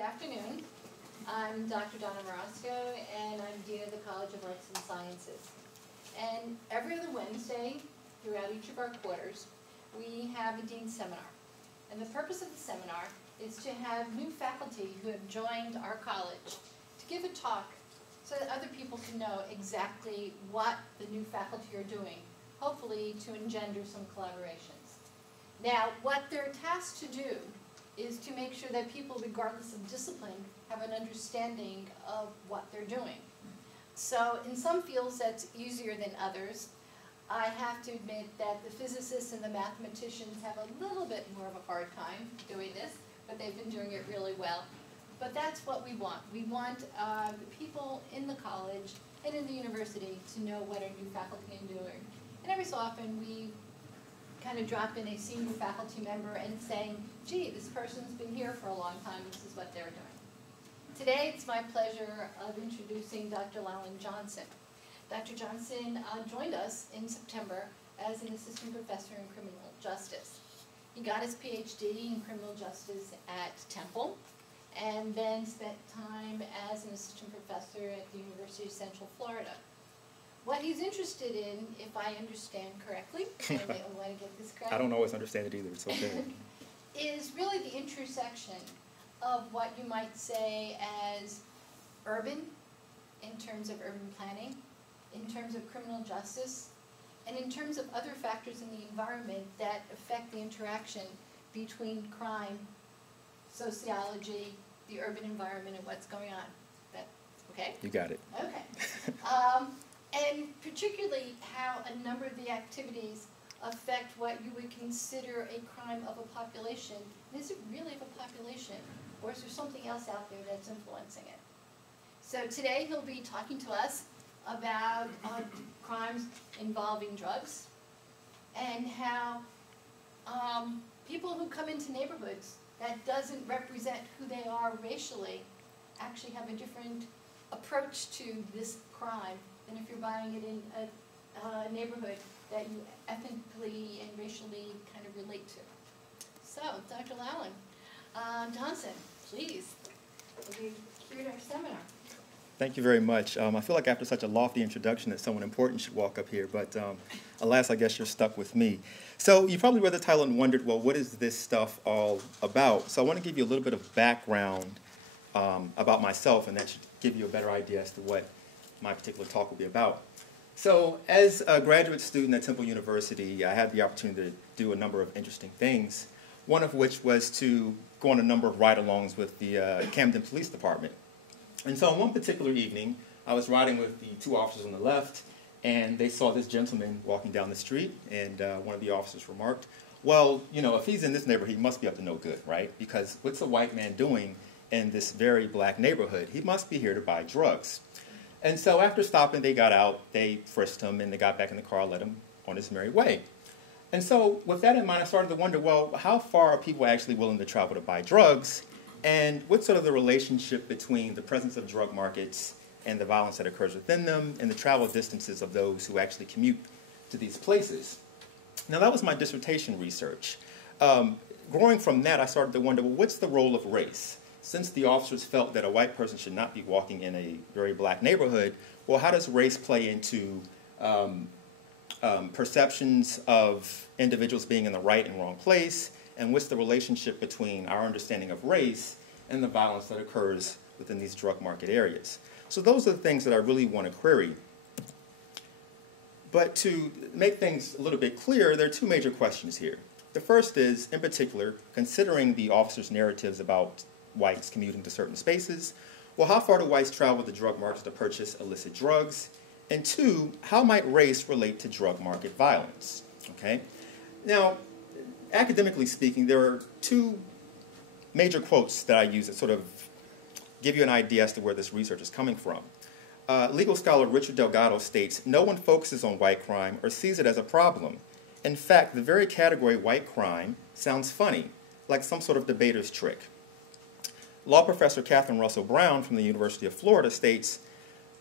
Good afternoon. I'm Dr. Donna Morosco, and I'm Dean of the College of Arts and Sciences. And every other Wednesday, throughout each of our quarters, we have a Dean's Seminar. And the purpose of the seminar is to have new faculty who have joined our college to give a talk so that other people can know exactly what the new faculty are doing, hopefully to engender some collaborations. Now, what they're tasked to do is to make sure that people, regardless of discipline, have an understanding of what they're doing. So in some fields that's easier than others. I have to admit that the physicists and the mathematicians have a little bit more of a hard time doing this, but they've been doing it really well. But that's what we want. We want the people in the college and in the university to know what our new faculty are doing. And every so often we kind of drop in a senior faculty member and saying, gee, this person's been here for a long time, this is what they're doing. Today it's my pleasure of introducing Dr. Lallen Johnson. Dr. Johnson joined us in September as an assistant professor in criminal justice. He got his Ph.D. in criminal justice at Temple, and then spent time as an assistant professor at the University of Central Florida. What he's interested in, if I understand correctly, and I want to get this correct. I don't always understand it either, it's okay. Is really the intersection of what you might say as urban, in terms of urban planning, in terms of criminal justice, and in terms of other factors in the environment that affect the interaction between crime, sociology, the urban environment, and what's going on. That, okay? You got it. Okay. And particularly how a number of the activities affect what you would consider a crime of a population. And is it really of a population, or is there something else out there that's influencing it? So today he'll be talking to us about crimes involving drugs, and how people who come into neighborhoods that doesn't represent who they are racially actually have a different approach to this crime than if you're buying it in a neighborhood that you ethnically and racially kind of relate to. So, Dr. Lallen Johnson, please, we'll be here at our seminar. Thank you very much. I feel like after such a lofty introduction that someone important should walk up here, but alas, I guess you're stuck with me. So you probably read the title and wondered, well, what is this stuff all about? So I want to give you a little bit of background about myself, and that should give you a better idea as to what my particular talk will be about. So as a graduate student at Temple University, I had the opportunity to do a number of interesting things, one of which was to go on a number of ride-alongs with the Camden Police Department. And so on one particular evening, I was riding with the two officers on the left, and they saw this gentleman walking down the street, and one of the officers remarked, well, you know, if he's in this neighborhood, he must be up to no good, right? Because what's a white man doing in this very black neighborhood? He must be here to buy drugs. And so after stopping, they got out, they frisked him, and they got back in the car, let him on his merry way. And so with that in mind, I started to wonder, well, how far are people actually willing to travel to buy drugs? And what's sort of the relationship between the presence of drug markets and the violence that occurs within them, and the travel distances of those who actually commute to these places? Now, that was my dissertation research. Growing from that, I started to wonder, well, what's the role of race? Since the officers felt that a white person should not be walking in a very black neighborhood, well, how does race play into perceptions of individuals being in the right and wrong place? And what's the relationship between our understanding of race and the violence that occurs within these drug market areas? So those are the things that I really want to query. But to make things a little bit clearer, there are two major questions here. The first is, in particular, considering the officers' narratives about whites commuting to certain spaces, well, how far do whites travel to drug markets to purchase illicit drugs? And two, how might race relate to drug market violence? Okay? Now, academically speaking, there are two major quotes that I use that sort of give you an idea as to where this research is coming from. Legal scholar Richard Delgado states, no one focuses on white crime or sees it as a problem. In fact, the very category white crime sounds funny, like some sort of debater's trick. Law professor Catherine Russell Brown from the University of Florida states,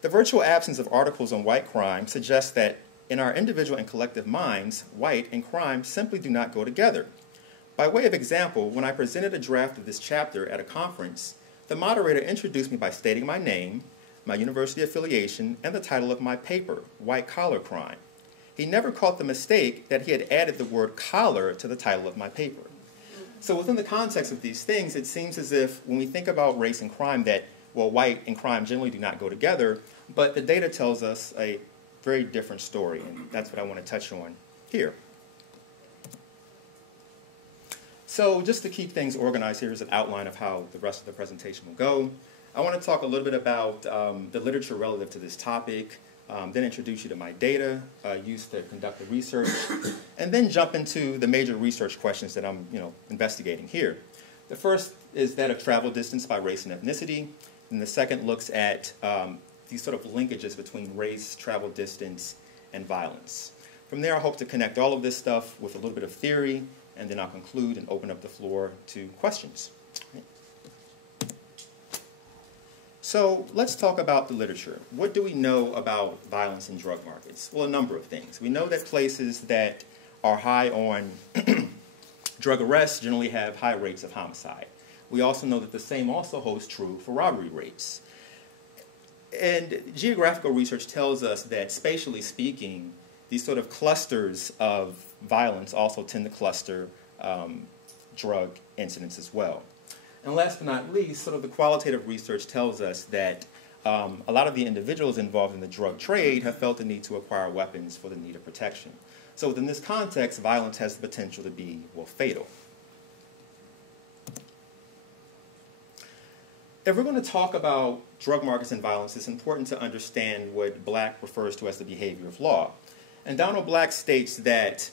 the virtual absence of articles on white crime suggests that in our individual and collective minds, white and crime simply do not go together. By way of example, when I presented a draft of this chapter at a conference, The moderator introduced me by stating my name, my university affiliation, and the title of my paper, White Collar Crime. He never caught the mistake that he had added the word collar to the title of my paper. So within the context of these things, it seems as if when we think about race and crime that, well, white and crime generally do not go together, but the data tells us a very different story, and that's what I want to touch on here. So just to keep things organized, here's an outline of how the rest of the presentation will go. I want to talk a little bit about the literature relative to this topic, then introduce you to my data used to conduct the research, and then jump into the major research questions that I'm investigating here. The first is that of travel distance by race and ethnicity, and the second looks at these sort of linkages between race, travel distance, and violence. From there, I hope to connect all of this stuff with a little bit of theory, and then I'll conclude and open up the floor to questions. So let's talk about the literature. What do we know about violence in drug markets? Well, a number of things. We know that places that are high on drug arrests generally have high rates of homicide. We also know that the same also holds true for robbery rates. And geographical research tells us that, spatially speaking, these sort of clusters of violence also tend to cluster drug incidents as well. And last but not least, sort of the qualitative research tells us that a lot of the individuals involved in the drug trade have felt the need to acquire weapons for the need of protection. So within this context, violence has the potential to be, well, fatal. If we're going to talk about drug markets and violence, it's important to understand what Black refers to as the behavior of law. And Donald Black states that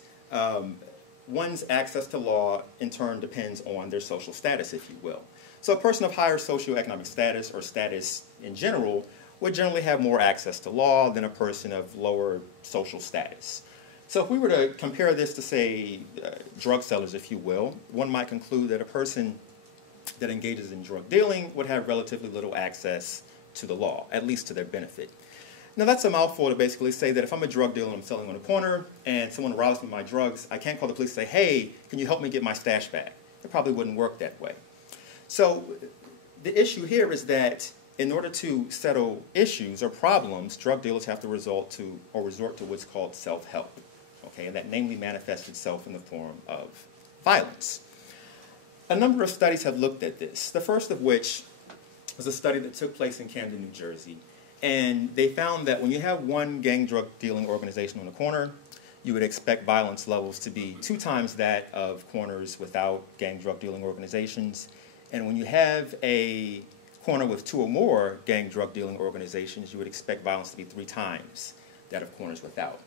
one's access to law, in turn, depends on their social status, if you will. So a person of higher socioeconomic status, or status in general, would generally have more access to law than a person of lower social status. So if we were to compare this to, say, drug sellers, if you will, one might conclude that a person that engages in drug dealing would have relatively little access to the law, at least to their benefit. Now, that's a mouthful to basically say that if I'm a drug dealer and I'm selling on a corner and someone robs me of my drugs, I can't call the police and say, hey, can you help me get my stash back? It probably wouldn't work that way. So the issue here is that in order to settle issues or problems, drug dealers have to resort to what's called self-help. Okay, and that namely manifests itself in the form of violence. A number of studies have looked at this, the first of which was a study that took place in Camden, New Jersey. And they found that when you have one gang drug dealing organization on the corner, you would expect violence levels to be 2 times that of corners without gang drug dealing organizations. And when you have a corner with 2 or more gang drug dealing organizations, you would expect violence to be 3 times that of corners without.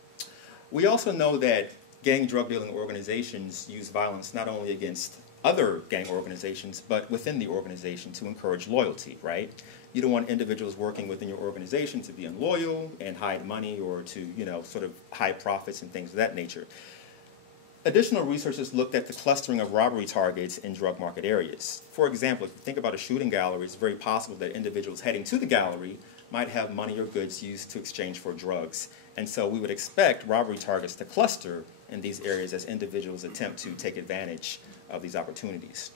We also know that gang drug dealing organizations use violence not only against other gang organizations, but within the organization to encourage loyalty, right? You don't want individuals working within your organization to be unloyal and hide money or to, sort of hide profits and things of that nature. Additional research has looked at the clustering of robbery targets in drug market areas. For example, if you think about a shooting gallery, it's very possible that individuals heading to the gallery might have money or goods used to exchange for drugs. And so we would expect robbery targets to cluster in these areas as individuals attempt to take advantage of these opportunities.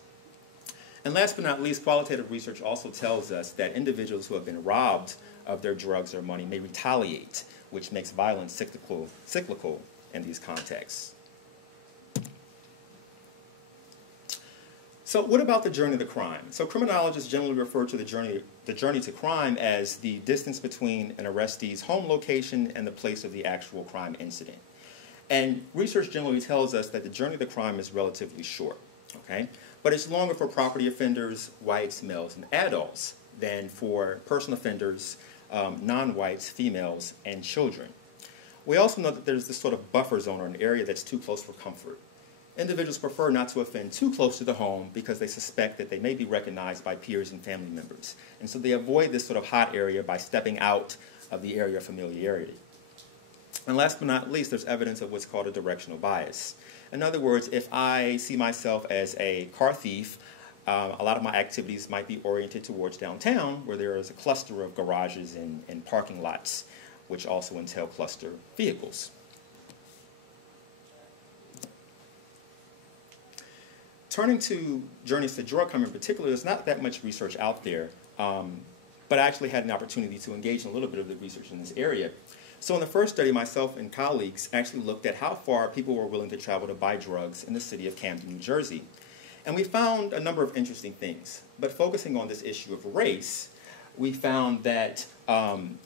And last but not least, qualitative research also tells us that individuals who have been robbed of their drugs or money may retaliate, which makes violence cyclical in these contexts. So what about the journey to crime? So criminologists generally refer to the journey to crime as the distance between an arrestee's home location and the place of the actual crime incident. And research generally tells us that the journey to crime is relatively short, okay? But it's longer for property offenders, whites, males, and adults than for personal offenders, non-whites, females, and children. We also know that there's this sort of buffer zone or an area that's too close for comfort. Individuals prefer not to offend too close to the home because they suspect that they may be recognized by peers and family members. And so they avoid this sort of hot area by stepping out of the area of familiarity. And last but not least, there's evidence of what's called a directional bias. In other words, if I see myself as a car thief, a lot of my activities might be oriented towards downtown, where there is a cluster of garages and parking lots, which also entail cluster vehicles. turning to journeys to drug crime in particular, there's not that much research out there, but I actually had an opportunity to engage in a little bit of the research in this area. So in the first study, myself and colleagues actually looked at how far people were willing to travel to buy drugs in the city of Camden, New Jersey. And we found a number of interesting things. But focusing on this issue of race, we found that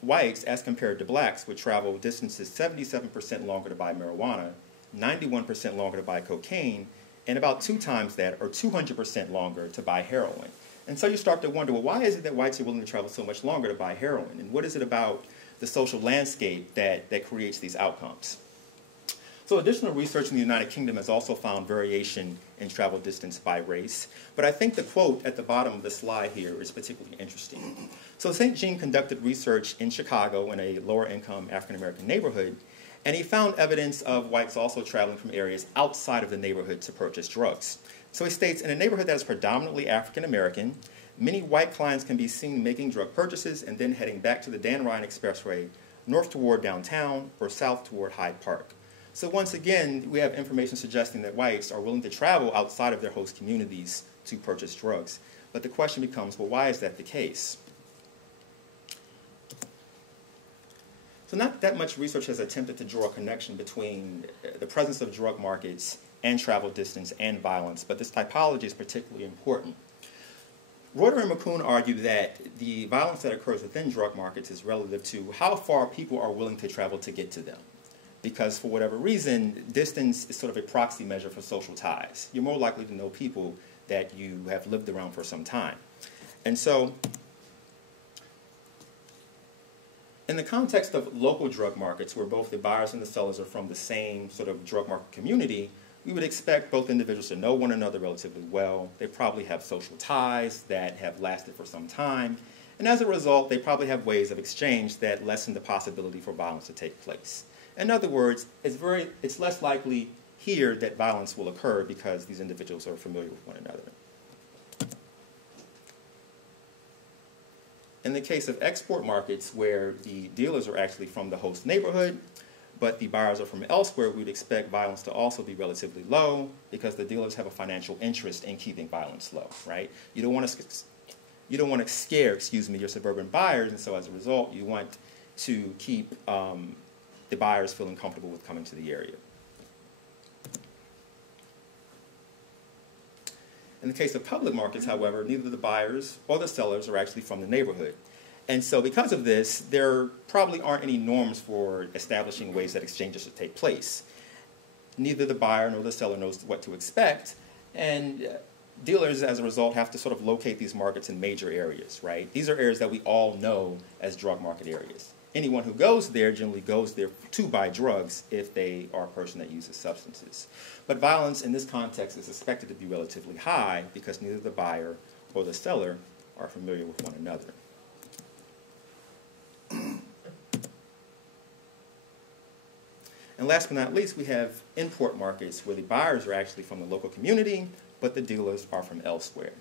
whites, as compared to blacks, would travel distances 77% longer to buy marijuana, 91% longer to buy cocaine, and about 2 times that, or 200% longer, to buy heroin. And so you start to wonder, well, why is it that whites are willing to travel so much longer to buy heroin? And what is it about the social landscape that creates these outcomes? So additional research in the United Kingdom has also found variation in travel distance by race. But I think the quote at the bottom of the slide here is particularly interesting. So St. Jean conducted research in Chicago in a lower-income African-American neighborhood, and he found evidence of whites also traveling from areas outside of the neighborhood to purchase drugs. So he states, in a neighborhood that is predominantly African-American, many white clients can be seen making drug purchases and then heading back to the Dan Ryan Expressway, north toward downtown or south toward Hyde Park. So once again, we have information suggesting that whites are willing to travel outside of their host communities to purchase drugs. But the question becomes, well, why is that the case? So not that much research has attempted to draw a connection between the presence of drug markets and travel distance and violence, but this typology is particularly important. Reuter and McCune argue that the violence that occurs within drug markets is relative to how far people are willing to travel to get to them. Because for whatever reason, distance is sort of a proxy measure for social ties. You're more likely to know people that you have lived around for some time. And so, in the context of local drug markets, where both the buyers and the sellers are from the same sort of drug market community, we would expect both individuals to know one another relatively well. They probably have social ties that have lasted for some time. And as a result, they probably have ways of exchange that lessen the possibility for violence to take place. In other words, it's less likely here that violence will occur because these individuals are familiar with one another. In the case of export markets, where the dealers are actually from the host neighborhood, but the buyers are from elsewhere, we'd expect violence to also be relatively low because the dealers have a financial interest in keeping violence low, right? You don't want to scare, your suburban buyers, and so as a result, you want to keep the buyers feeling comfortable with coming to the area. In the case of public markets, however, neither the buyers or the sellers are actually from the neighborhood. And so because of this, there probably aren't any norms for establishing ways that exchanges should take place. Neither the buyer nor the seller knows what to expect, and dealers, as a result, have to sort of locate these markets in major areas, right? These are areas that we all know as drug market areas. Anyone who goes there generally goes there to buy drugs if they are a person that uses substances. But violence in this context is expected to be relatively high because neither the buyer or the seller are familiar with one another. And last but not least, we have import markets where the buyers are actually from the local community, but the dealers are from elsewhere.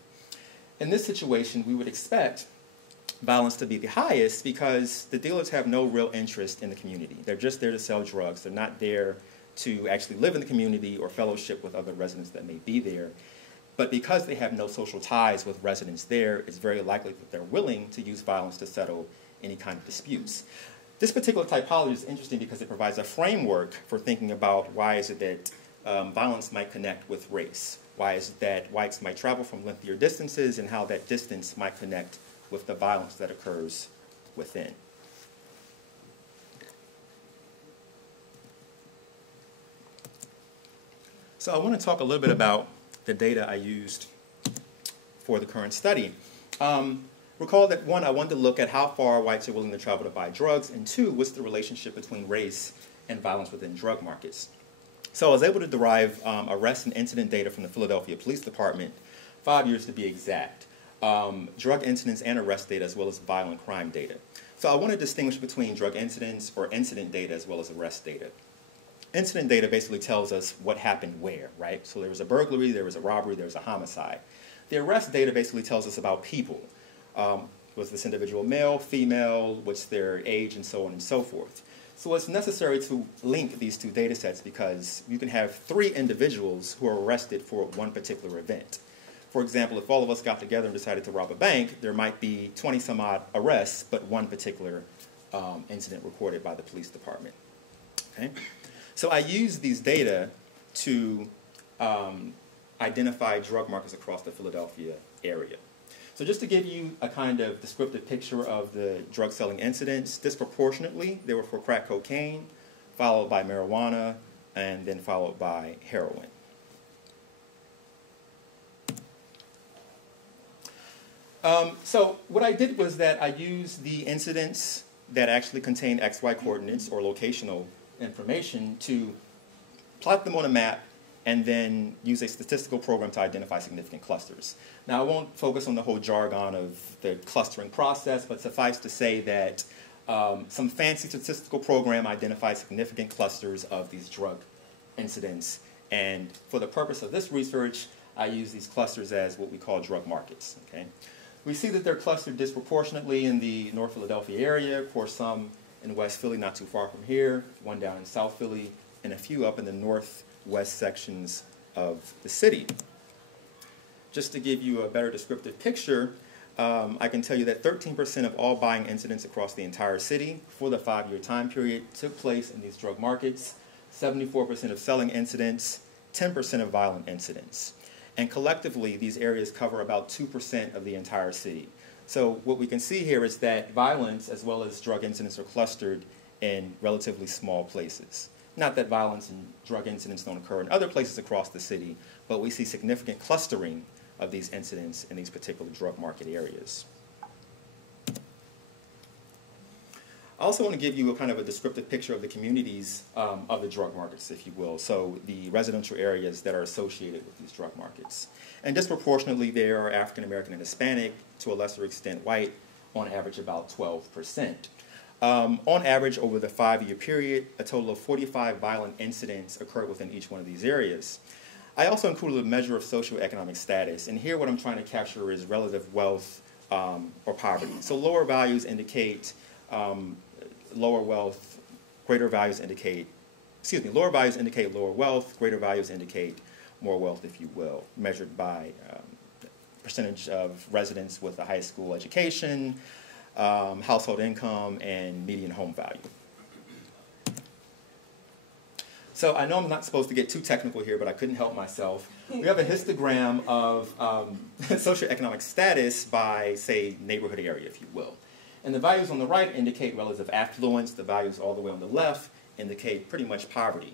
In this situation, we would expect violence to be the highest because the dealers have no real interest in the community. They're just there to sell drugs. They're not there to actually live in the community or fellowship with other residents that may be there. But because they have no social ties with residents there, it's very likely that they're willing to use violence to settle any kind of disputes. This particular typology is interesting because it provides a framework for thinking about why is it that violence might connect with race. Why is it that whites might travel from lengthier distances and how that distance might connect with the violence that occurs within. So I want to talk a little bit about the data I used for the current study. Recall that, one, I wanted to look at how far whites are willing to travel to buy drugs, and two, what's the relationship between race and violence within drug markets. So I was able to derive arrest and incident data from the Philadelphia Police Department, 5 years to be exact. Drug incidents and arrest data as well as violent crime data. So I want to distinguish between drug incidents or incident data as well as arrest data. Incident data basically tells us what happened where, right? So there was a burglary, there was a robbery, there was a homicide. The arrest data basically tells us about people. Was this individual male, female, what's their age, and so on and so forth. So it's necessary to link these two data sets because you can have 3 individuals who are arrested for one particular event. For example, if all of us got together and decided to rob a bank, there might be 20 some odd arrests, but one particular incident recorded by the police department. Okay? So I use these data to identify drug markets across the Philadelphia area. So just to give you a kind of descriptive picture of the drug selling incidents, disproportionately, they were for crack cocaine, followed by marijuana, and then followed by heroin. So what I did was that I used the incidents that actually contain XY coordinates or locational information to plot them on a map and then use a statistical program to identify significant clusters. Now, I won't focus on the whole jargon of the clustering process, but suffice to say that some fancy statistical program identified significant clusters of these drug incidents. And for the purpose of this research, I use these clusters as what we call drug markets. Okay? We see that they're clustered disproportionately in the North Philadelphia area, of course some in West Philly, not too far from here, one down in South Philly, and a few up in the northwest sections of the city. Just to give you a better descriptive picture, I can tell you that 13% of all buying incidents across the entire city for the 5-year time period took place in these drug markets, 74% of selling incidents, 10% of violent incidents. And collectively, these areas cover about 2% of the entire city. So what we can see here is that violence as well as drug incidents are clustered in relatively small places. Not that violence and drug incidents don't occur in other places across the city, but we see significant clustering of these incidents in these particular drug market areas. I also want to give you a kind of a descriptive picture of the communities of the drug markets, if you will, so the residential areas that are associated with these drug markets. And disproportionately, there are African American and Hispanic, to a lesser extent white, on average about 12%. On average, over the 5-year period, a total of 45 violent incidents occurred within each one of these areas. I also included a measure of socioeconomic status, and here what I'm trying to capture is relative wealth or poverty. So lower values indicate lower wealth, greater values indicate, lower values indicate lower wealth, greater values indicate more wealth, if you will, measured by percentage of residents with a high school education, household income, and median home value. So I know I'm not supposed to get too technical here, but I couldn't help myself. We have a histogram of socioeconomic status by, say, neighborhood area, if you will. And the values on the right indicate relative affluence. The values all the way on the left indicate pretty much poverty.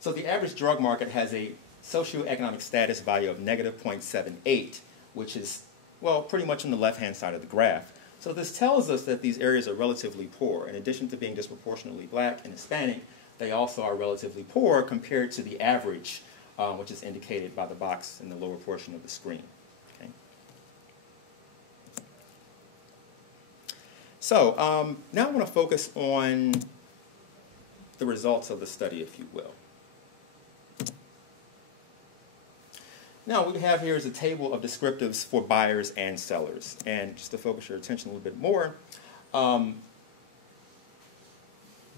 So the average drug market has a socioeconomic status value of negative 0.78, which is, well, pretty much on the left-hand side of the graph. So this tells us that these areas are relatively poor. In addition to being disproportionately black and Hispanic, they also are relatively poor compared to the average, which is indicated by the box in the lower portion of the screen. Okay. So now I want to focus on the results of the study, if you will. Now, what we have here is a table of descriptives for buyers and sellers. And just to focus your attention a little bit more, the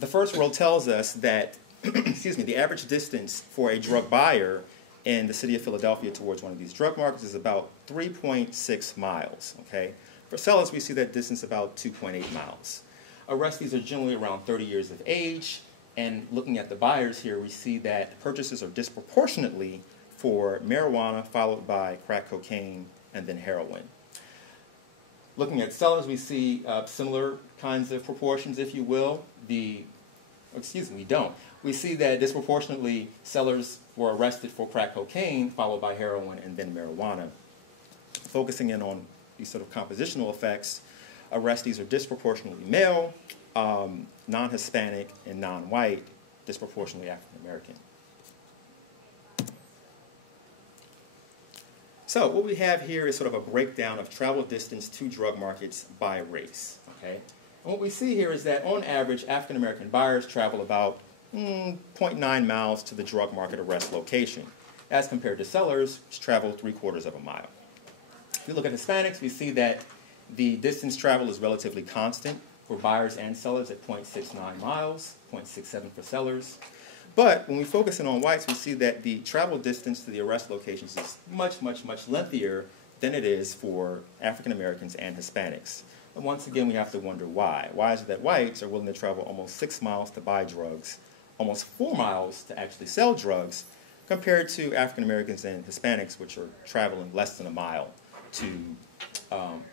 first row tells us that the average distance for a drug buyer in the city of Philadelphia towards one of these drug markets is about 3.6 miles. Okay? For sellers, we see that distance about 2.8 miles. Arrestees are generally around 30 years of age. And looking at the buyers here, we see that purchases are disproportionately for marijuana, followed by crack cocaine, and then heroin. Looking at sellers, we see similar kinds of proportions, if you will. We don't. We see that disproportionately sellers were arrested for crack cocaine, followed by heroin, and then marijuana. Focusing in on these sort of compositional effects, arrestees are disproportionately male, non-Hispanic, and non-white, disproportionately African American. So what we have here is sort of a breakdown of travel distance to drug markets by race. Okay? And what we see here is that on average, African American buyers travel about 0.9 miles to the drug market arrest location, as compared to sellers, which travel 3/4 of a mile. If we look at Hispanics, we see that the distance traveled is relatively constant, for buyers and sellers at 0.69 miles, 0.67 for sellers. But when we focus in on whites, we see that the travel distance to the arrest locations is much, much, much lengthier than it is for African Americans and Hispanics. And once again, we have to wonder why. Why is it that whites are willing to travel almost 6 miles to buy drugs, almost 4 miles to actually sell drugs, compared to African Americans and Hispanics, which are traveling less than a mile to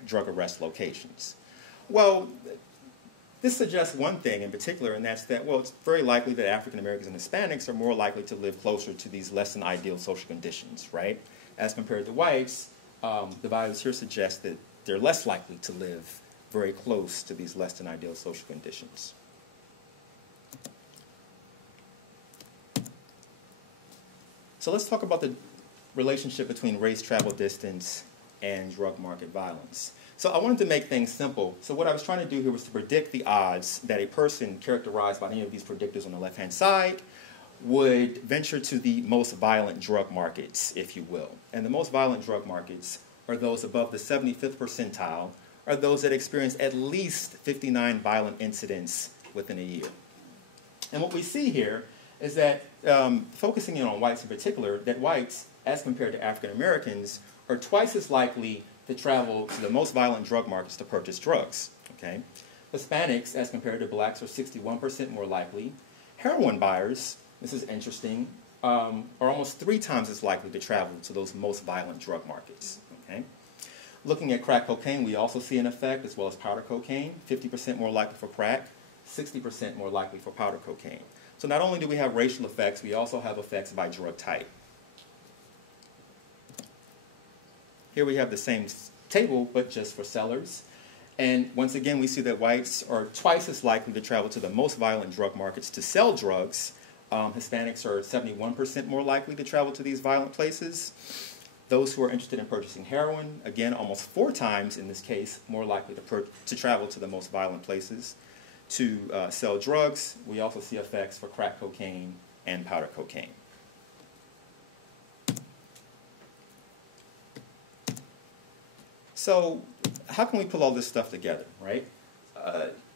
drug arrest locations? Well, this suggests one thing in particular, and that's that, well, it's very likely that African Americans and Hispanics are more likely to live closer to these less than ideal social conditions, right? As compared to whites, the values here suggest that they're less likely to live very close to these less than ideal social conditions. So let's talk about the relationship between race, travel distance, and drug market violence. So I wanted to make things simple. So what I was trying to do here was to predict the odds that a person characterized by any of these predictors on the left-hand side would venture to the most violent drug markets, if you will. And the most violent drug markets are those above the 75th percentile, are those that experience at least 59 violent incidents within a year. And what we see here is that, focusing in on whites in particular, that whites, as compared to African Americans, are twice as likely to travel to the most violent drug markets to purchase drugs. Okay? Hispanics, as compared to blacks, are 61% more likely. Heroin buyers, this is interesting, are almost 3 times as likely to travel to those most violent drug markets. Okay? Looking at crack cocaine, we also see an effect, as well as powder cocaine. 50% more likely for crack, 60% more likely for powder cocaine. So not only do we have racial effects, we also have effects by drug type. Here we have the same table, but just for sellers. And once again, we see that whites are twice as likely to travel to the most violent drug markets to sell drugs. Hispanics are 71% more likely to travel to these violent places. Those who are interested in purchasing heroin, again, almost 4 times in this case, more likely to travel to the most violent places to sell drugs. We also see effects for crack cocaine and powder cocaine. So how can we pull all this stuff together, right?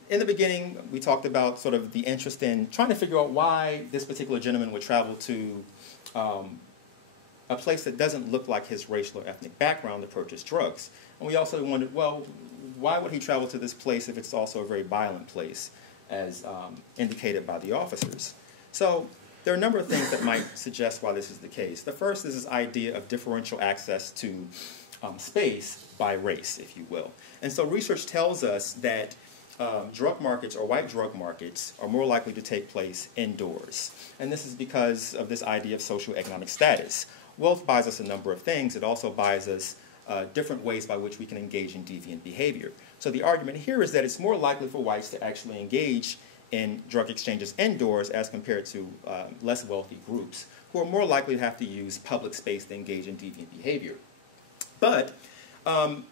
In the beginning, we talked about sort of the interest in trying to figure out why this particular gentleman would travel to a place that doesn't look like his racial or ethnic background to purchase drugs. And we also wondered, well, why would he travel to this place if it's also a very violent place, as indicated by the officers? So there are a number of things that might suggest why this is the case. The first is this idea of differential access to space by race, if you will. And so research tells us that drug markets, or white drug markets, are more likely to take place indoors. And this is because of this idea of socioeconomic status. Wealth buys us a number of things. It also buys us different ways by which we can engage in deviant behavior. So the argument here is that it's more likely for whites to actually engage in drug exchanges indoors as compared to less wealthy groups, who are more likely to have to use public space to engage in deviant behavior. But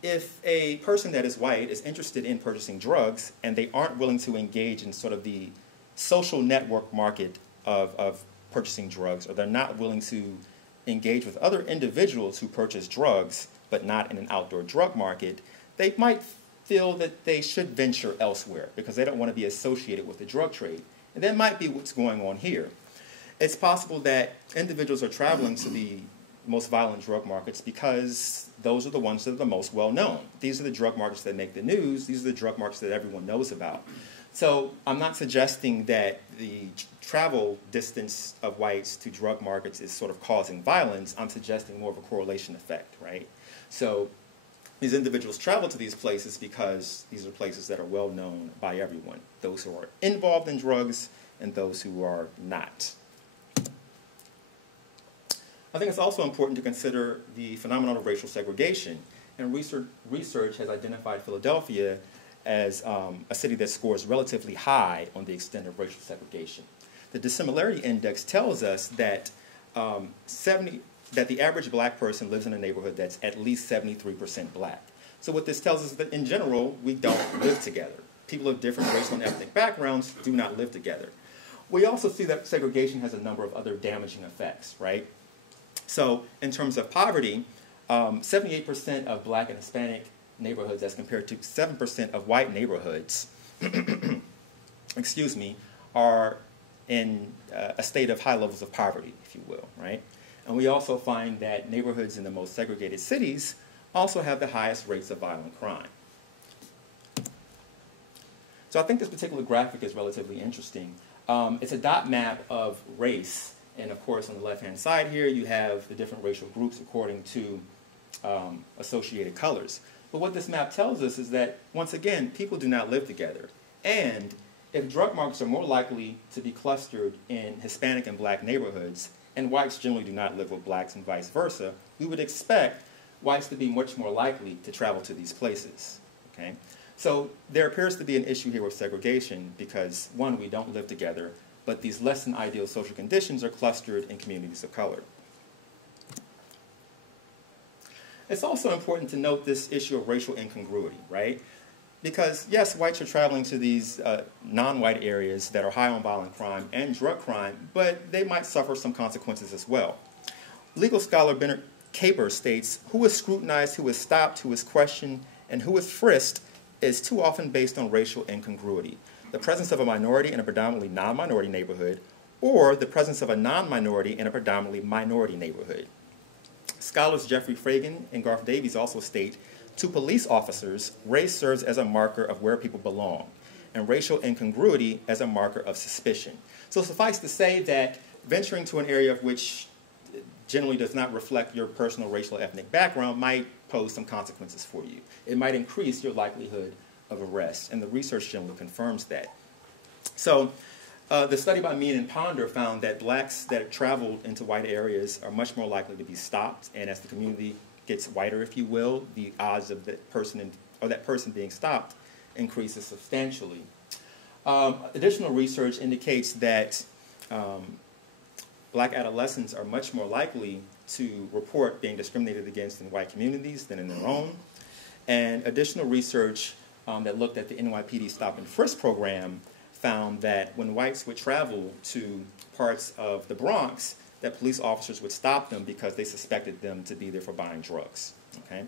if a person that is white is interested in purchasing drugs and they aren't willing to engage in sort of the social network market of purchasing drugs, or they're not willing to engage with other individuals who purchase drugs but not in an outdoor drug market, they might feel that they should venture elsewhere because they don't want to be associated with the drug trade. And that might be what's going on here. It's possible that individuals are traveling to the most violent drug markets because those are the ones that are the most well-known. These are the drug markets that make the news. These are the drug markets that everyone knows about. So I'm not suggesting that the travel distance of whites to drug markets is sort of causing violence. I'm suggesting more of a correlation effect, right? So these individuals travel to these places because these are places that are well-known by everyone, those who are involved in drugs and those who are not. I think it's also important to consider the phenomenon of racial segregation. And research has identified Philadelphia as a city that scores relatively high on the extent of racial segregation. The dissimilarity index tells us that that the average black person lives in a neighborhood that's at least 73% black. So what this tells us is that in general, we don't live together. People of different racial and ethnic backgrounds do not live together. We also see that segregation has a number of other damaging effects, right? So in terms of poverty, 78% of black and Hispanic neighborhoods as compared to 7% of white neighborhoods excuse me, are in a state of high levels of poverty, if you will, right? And we also find that neighborhoods in the most segregated cities also have the highest rates of violent crime. So I think this particular graphic is relatively interesting. It's a dot map of race, and of course on the left-hand side here you have the different racial groups according to associated colors. But what this map tells us is that, once again, people do not live together. And if drug markets are more likely to be clustered in Hispanic and black neighborhoods, and whites generally do not live with blacks and vice versa, we would expect whites to be much more likely to travel to these places. Okay? So there appears to be an issue here with segregation because, one, we don't live together, but these less than ideal social conditions are clustered in communities of color. It's also important to note this issue of racial incongruity, right? Because, yes, whites are traveling to these non-white areas that are high on violent crime and drug crime, but they might suffer some consequences as well. Legal scholar Bernard Caper states, "Who is scrutinized, who is stopped, who is questioned, and who is frisked is too often based on racial incongruity. The presence of a minority in a predominantly non-minority neighborhood, or the presence of a non-minority in a predominantly minority neighborhood." Scholars Jeffrey Fragan and Garth Davies also state, "To police officers, race serves as a marker of where people belong, and racial incongruity as a marker of suspicion." So suffice to say that venturing to an area of which generally does not reflect your personal racial ethnic background might pose some consequences for you. It might increase your likelihood of arrest, and the research generally confirms that. So the study by Mean and Ponder found that blacks that have traveled into white areas are much more likely to be stopped, and as the community gets whiter, if you will, the odds of that person being stopped increases substantially. Additional research indicates that black adolescents are much more likely to report being discriminated against in white communities than in their own. And additional research that looked at the NYPD Stop and Frisk program found that when whites would travel to parts of the Bronx, that police officers would stop them because they suspected them to be there for buying drugs. Okay?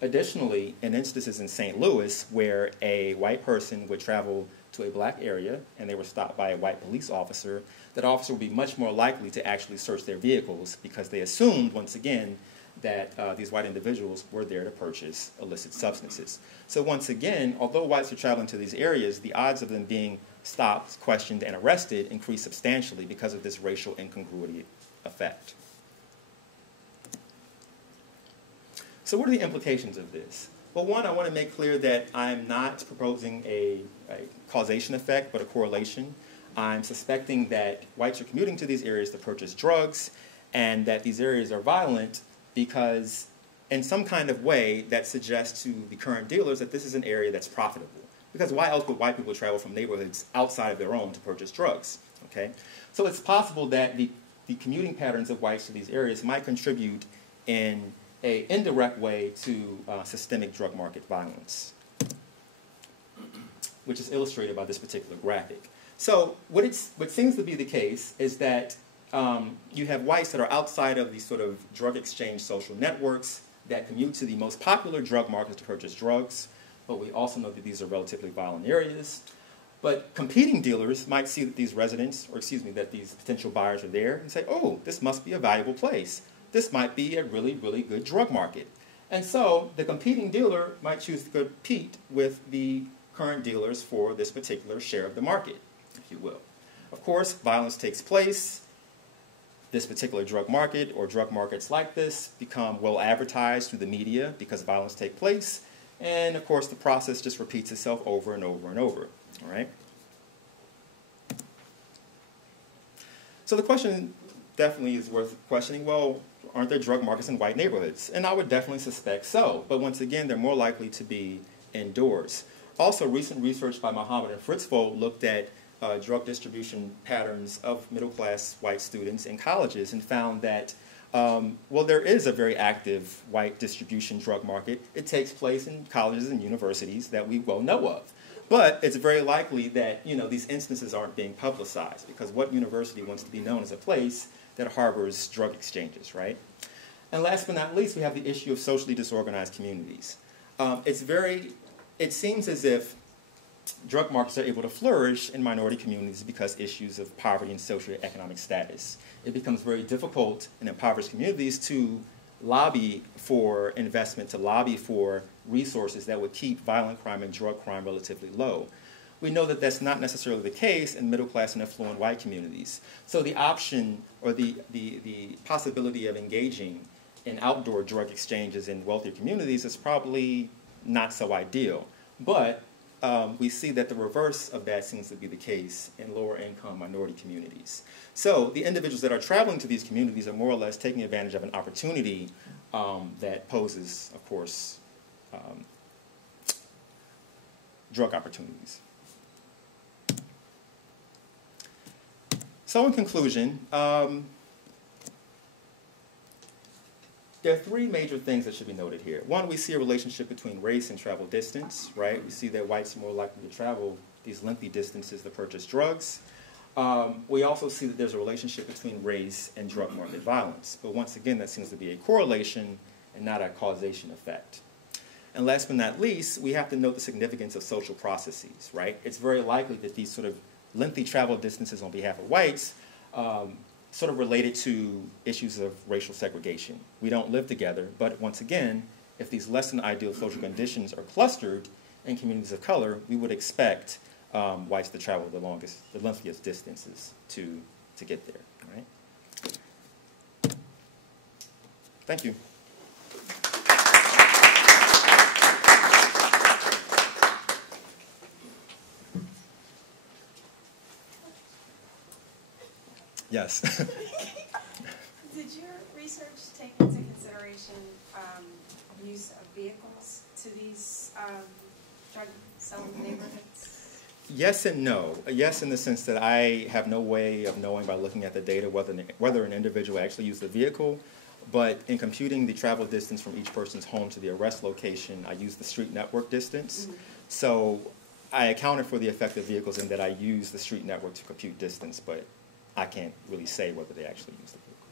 Additionally, in instances in St. Louis where a white person would travel to a black area and they were stopped by a white police officer, that officer would be much more likely to actually search their vehicles because they assumed, once again, that these white individuals were there to purchase illicit substances. So once again, although whites are traveling to these areas, the odds of them being stopped, questioned, and arrested increase substantially because of this racial incongruity effect. So what are the implications of this? Well, one, I want to make clear that I'm not proposing a causation effect, but a correlation. I'm suspecting that whites are commuting to these areas to purchase drugs, and that these areas are violent because in some kind of way that suggests to the current dealers that this is an area that's profitable. Because why else would white people travel from neighborhoods outside of their own to purchase drugs? Okay? So it's possible that the commuting patterns of whites to these areas might contribute in an indirect way to systemic drug market violence, which is illustrated by this particular graphic. So what seems to be the case is that you have whites that are outside of these sort of drug exchange social networks that commute to the most popular drug markets to purchase drugs, but we also know that these are relatively violent areas. But competing dealers might see that these residents, or excuse me, that these potential buyers are there and say, oh, this must be a valuable place. This might be a really, really good drug market. And so the competing dealer might choose to compete with the current dealers for this particular share of the market, if you will. Of course, violence takes place. This particular drug market or drug markets like this become well advertised through the media because violence takes place. And of course, the process just repeats itself over and over and over. All right? So the question definitely is worth questioning. Well, aren't there drug markets in white neighborhoods? And I would definitely suspect so. But once again, they're more likely to be indoors. Also, recent research by Muhammad and Fritzvold looked at drug distribution patterns of middle-class white students in colleges and found that, well, there is a very active white distribution drug market. It takes place in colleges and universities that we well know of. But it's very likely that, you know, these instances aren't being publicized because what university wants to be known as a place that harbors drug exchanges, right? And last but not least, we have the issue of socially disorganized communities. It seems as if drug markets are able to flourish in minority communities because issues of poverty and socioeconomic status. It becomes very difficult in impoverished communities to lobby for investment, to lobby for resources that would keep violent crime and drug crime relatively low. We know that that's not necessarily the case in middle class and affluent white communities. So the option or the possibility of engaging in outdoor drug exchanges in wealthier communities is probably not so ideal. But we see that the reverse of that seems to be the case in lower income minority communities. So the individuals that are traveling to these communities are more or less taking advantage of an opportunity that poses, of course, drug opportunities. So in conclusion, there are three major things that should be noted here. One, we see a relationship between race and travel distance, right? We see that whites are more likely to travel these lengthy distances to purchase drugs. We also see that there's a relationship between race and drug market violence. But once again, that seems to be a correlation and not a causation effect. And last but not least, we have to note the significance of social processes, right? It's very likely that these sort of lengthy travel distances on behalf of whites sort of related to issues of racial segregation. We don't live together, but once again, if these less than ideal social conditions are clustered in communities of color, we would expect whites to travel the lengthiest distances to get there, right? Thank you. Yes. Did your research take into consideration use of vehicles to these drug selling neighborhoods? Yes and no. Yes, in the sense that I have no way of knowing by looking at the data whether an individual actually used the vehicle, but in computing the travel distance from each person's home to the arrest location, I used the street network distance. Mm-hmm. So I accounted for the effect of vehicles in that I used the street network to compute distance, but I can't really say whether they actually use the vehicle.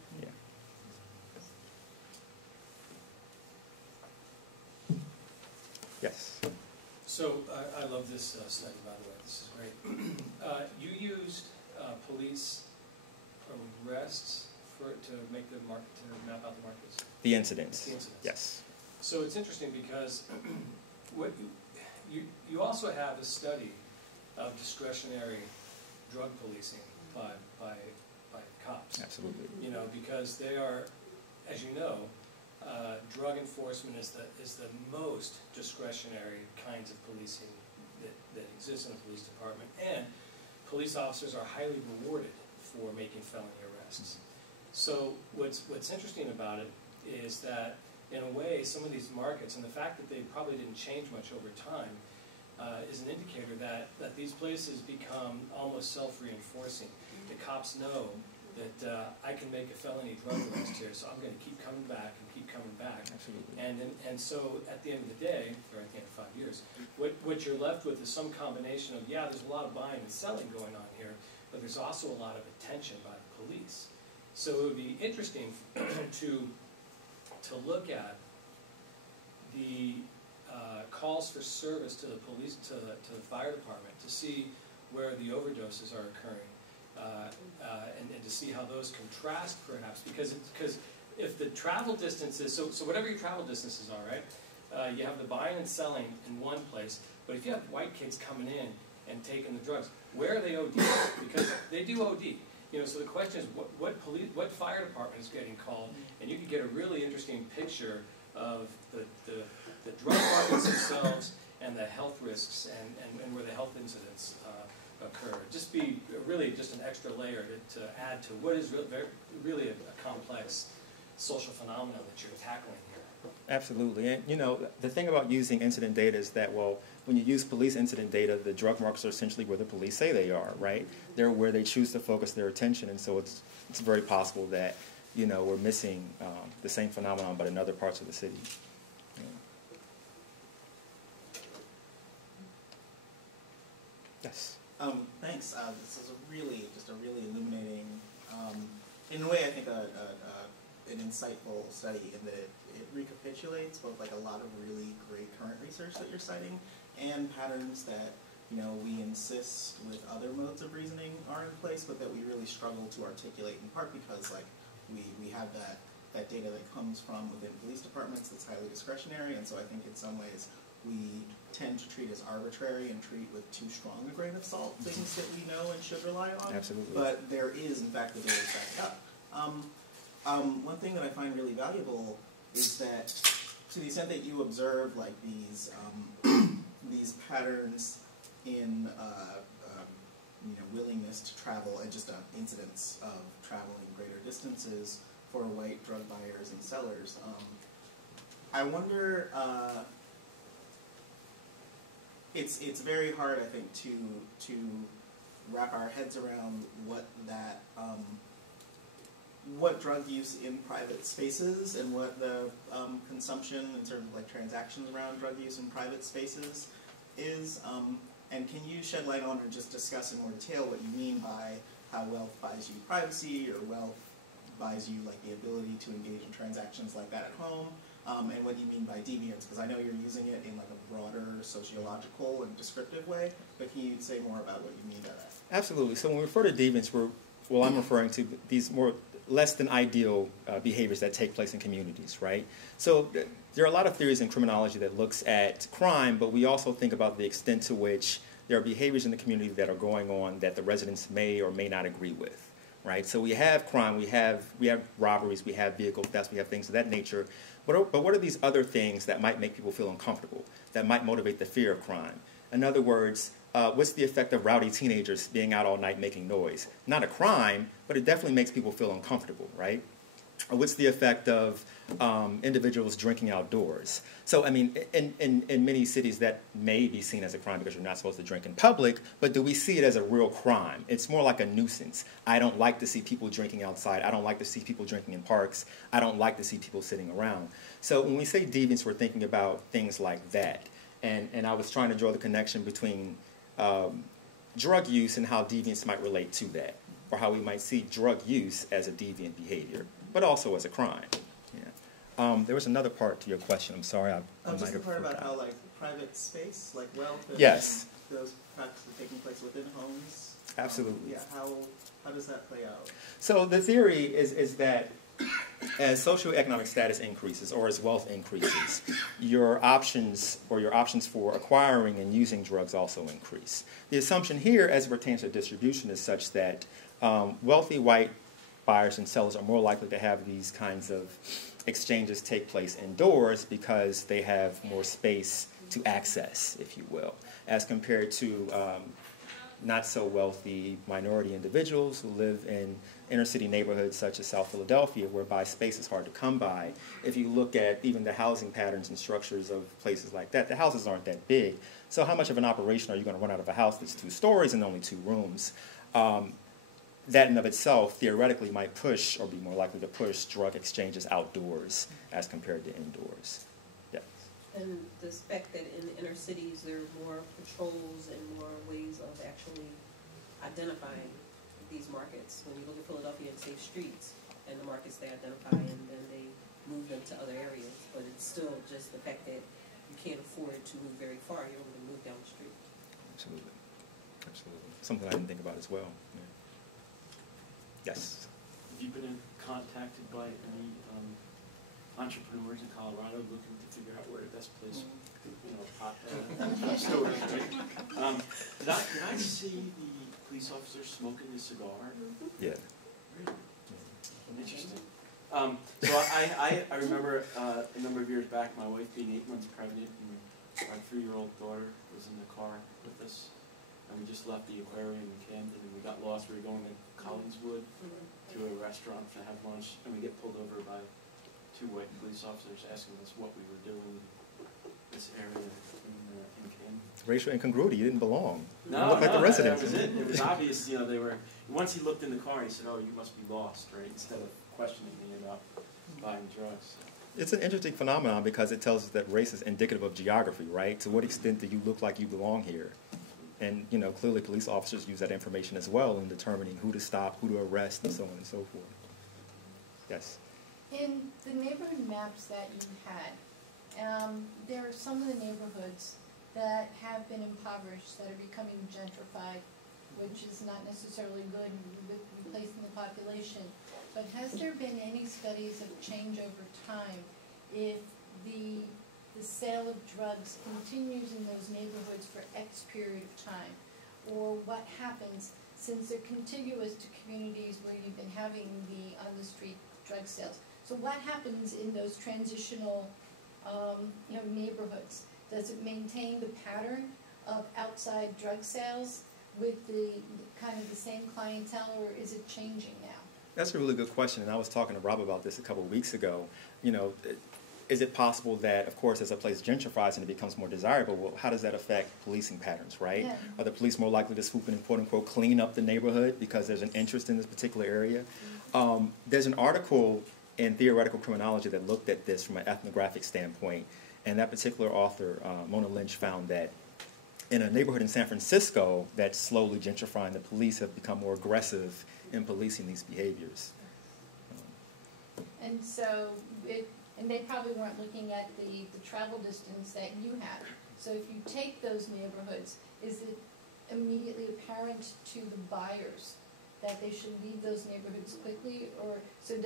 Yeah. Yes. So I love this study, by the way. This is great. You used police arrests to make the market, to map out the markets. The incidents. The incidents. Yes. So it's interesting because what you also have a study of discretionary drug policing by cops. Absolutely. You know, because they are, as you know, drug enforcement is the most discretionary kinds of policing that exists in the police department, and police officers are highly rewarded for making felony arrests. So what's interesting about it is that, in a way, some of these markets, and the fact that they probably didn't change much over time, is an indicator that these places become almost self-reinforcing. The cops know that I can make a felony drug arrest here, so I'm going to keep coming back and keep coming back. Absolutely. And so at the end of the day, or at the end of 5 years, what you're left with is some combination of, yeah, there's a lot of buying and selling going on here, but there's also a lot of attention by the police. So it would be interesting to look at the calls for service to the police, to the fire department, to see where the overdoses are occurring, and to see how those contrast, perhaps, because if the travel distances, so whatever your travel distances are, right, you have the buying and selling in one place, but if you have white kids coming in and taking the drugs, where are they ODing? Because they do OD. You know, so the question is, what fire department is getting called, and you can get a really interesting picture of the drug markets themselves and the health risks and where the health incidents occur. Just be really just an extra layer to add to what is really a complex social phenomenon that you're tackling here. Absolutely. And, you know, the thing about using incident data is that, well, when you use police incident data, the drug markets are essentially where the police say they are, right? They're where they choose to focus their attention, and so it's very possible that, you know, we're missing the same phenomenon but in other parts of the city. Yeah. Yes. Thanks. This is just a really illuminating, in a way, I think an insightful study in that it recapitulates both like a lot of really great current research that you're citing and patterns that we insist with other modes of reasoning are in place, but that we really struggle to articulate in part because like we have that data that comes from within police departments that's highly discretionary, and so I think in some ways we tend to treat as arbitrary and treat with too strong a grain of salt things that we know and should rely on. Absolutely. But there is, in fact, the data to back it up. One thing that I find really valuable is that to the extent that you observe like these these patterns in willingness to travel and just incidents of traveling greater distances for white drug buyers and sellers, I wonder. It's very hard, I think, to wrap our heads around what drug use in private spaces and what the consumption and sort of like transactions around drug use in private spaces is. And can you shed light on or just discuss in more detail what you mean by how wealth buys you privacy or wealth buys you like the ability to engage in transactions like that at home? And what do you mean by deviance? Because I know you're using it in like a broader sociological and descriptive way, but can you say more about what you mean by that? Absolutely. So when we refer to deviance, I'm referring to these more less than ideal behaviors that take place in communities, right? So there are a lot of theories in criminology that looks at crime, but we also think about the extent to which there are behaviors in the community that are going on that the residents may or may not agree with, right? So we have crime, we have robberies, we have vehicle thefts, we have things of that nature. But what are these other things that might make people feel uncomfortable, that might motivate the fear of crime? In other words, what's the effect of rowdy teenagers being out all night making noise? Not a crime, but it definitely makes people feel uncomfortable, right? Or what's the effect of individuals drinking outdoors? So, I mean, in many cities that may be seen as a crime because you're not supposed to drink in public, but do we see it as a real crime? It's more like a nuisance. I don't like to see people drinking outside. I don't like to see people drinking in parks. I don't like to see people sitting around. So when we say deviance, we're thinking about things like that. And I was trying to draw the connection between drug use and how deviance might relate to that, or how we might see drug use as a deviant behavior, but also as a crime. Yeah. There was another part to your question. I'm sorry. I just might the have part about forgotten. how like private space, like wealth, and Yes. those practices taking place within homes. Absolutely. How does that play out? So the theory is that as socioeconomic status increases or as wealth increases, your options for acquiring and using drugs also increase. The assumption here as it pertains to distribution is such that wealthy white buyers and sellers are more likely to have these kinds of exchanges take place indoors because they have more space to access, if you will, as compared to not so wealthy minority individuals who live in inner city neighborhoods such as South Philadelphia, whereby space is hard to come by. If you look at even the housing patterns and structures of places like that, the houses aren't that big. So how much of an operation are you going to run out of a house that's 2 stories and only 2 rooms? That in of itself theoretically might push or be more likely to push drug exchanges outdoors as compared to indoors. Yes. And the fact that in the inner cities there are more patrols and more ways of actually identifying these markets. When you look at Philadelphia and safe streets and the markets they identify and then they move them to other areas, but it's still just the fact that you can't afford to move very far, you're able to move down the street. Absolutely. Absolutely. Something I didn't think about as well. Yeah. Yes. Have you been contacted by any entrepreneurs in Colorado looking to figure out where the best place, pot stores, right? Did I see the police officer smoking a cigar? Yeah. Really? Interesting. So I remember a number of years back, my wife being 8 months pregnant, and our 3-year-old daughter was in the car with us, and we just left the aquarium in Camden, and we got lost. We were going to Collingswood to a restaurant to have lunch, and we get pulled over by 2 white police officers asking us what we were doing in this area in Camden. Racial incongruity. You didn't belong. No, you looked like the residents. That was it. It was obvious, they were. Once he looked in the car, he said, "Oh, you must be lost," right? Instead of questioning me about buying drugs. It's an interesting phenomenon because it tells us that race is indicative of geography, right? To what extent do you look like you belong here? And, clearly police officers use that information as well in determining who to stop, who to arrest, and so on and so forth. Yes? In the neighborhood maps that you had, there are some of the neighborhoods that have been impoverished, that are becoming gentrified, which is not necessarily good with replacing the population. But has there been any studies of change over time if the sale of drugs continues in those neighborhoods for X period of time? Or what happens since they're contiguous to communities where you've been having the on-the-street drug sales? So what happens in those transitional neighborhoods? Does it maintain the pattern of outside drug sales with the kind of the same clientele, or is it changing now? That's a really good question, and I was talking to Rob about this a couple of weeks ago. You know, is it possible that, of course, as a place gentrifies and it becomes more desirable, well, how does that affect policing patterns, right? Yeah. Are the police more likely to swoop in and, quote-unquote, clean up the neighborhood because there's an interest in this particular area? There's an article in Theoretical Criminology that looked at this from an ethnographic standpoint, and that particular author, Mona Lynch, found that in a neighborhood in San Francisco that's slowly gentrifying, the police have become more aggressive in policing these behaviors. And so, and they probably weren't looking at the travel distance that you had. So if you take those neighborhoods, is it immediately apparent to the buyers that they should leave those neighborhoods quickly? Or so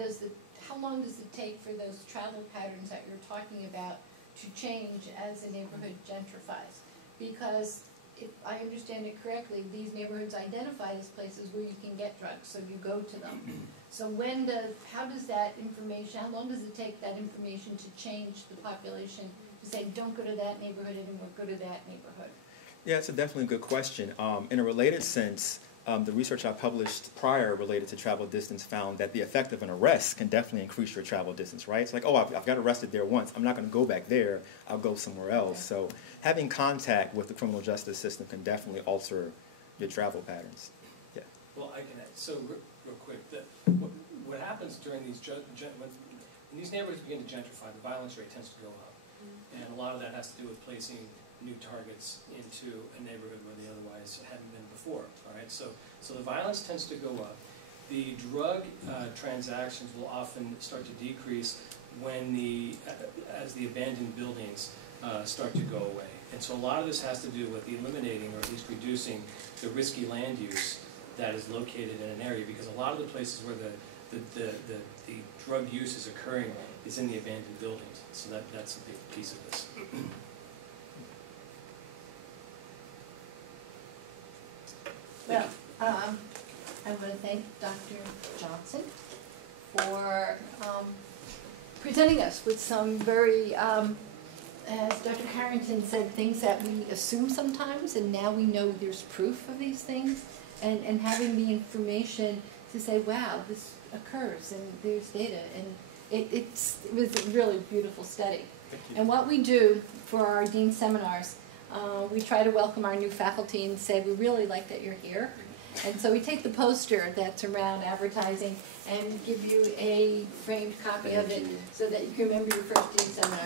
how long does it take for those travel patterns that you're talking about to change as the neighborhood gentrifies? Because if I understand it correctly, these neighborhoods identified as places where you can get drugs, so you go to them. So how does that information, how long does it take that information to change the population to say, don't go to that neighborhood anymore, go to that neighborhood? Yeah, it's definitely a good question. In a related sense, the research I published prior related to travel distance found that the effect of an arrest can definitely increase your travel distance, right? It's like, oh, I've got arrested there once. I'm not going to go back there. I'll go somewhere else. So having contact with the criminal justice system can definitely alter your travel patterns. Yeah. Well, I can add, so real quick, what happens during these, when these neighborhoods begin to gentrify, the violence rate tends to go up. And a lot of that has to do with placing new targets into a neighborhood where they otherwise hadn't been before. All right, so the violence tends to go up. The drug transactions will often start to decrease when as the abandoned buildings start to go away. And so a lot of this has to do with eliminating, or at least reducing, the risky land use that is located in an area, because a lot of the places where the drug use is occurring is in the abandoned buildings. So that's a big piece of this. Well, I want to thank Dr. Johnson for presenting us with some very, as Dr. Harrington said, things that we assume sometimes, and now we know there's proof of these things, and having the information to say, wow, this occurs, and there's data, and it was a really beautiful study. And what we do for our Dean seminars, we try to welcome our new faculty and say, we really like that you're here. And so we take the poster that's around advertising and give you a framed copy of it so that you can remember your first Dean seminar.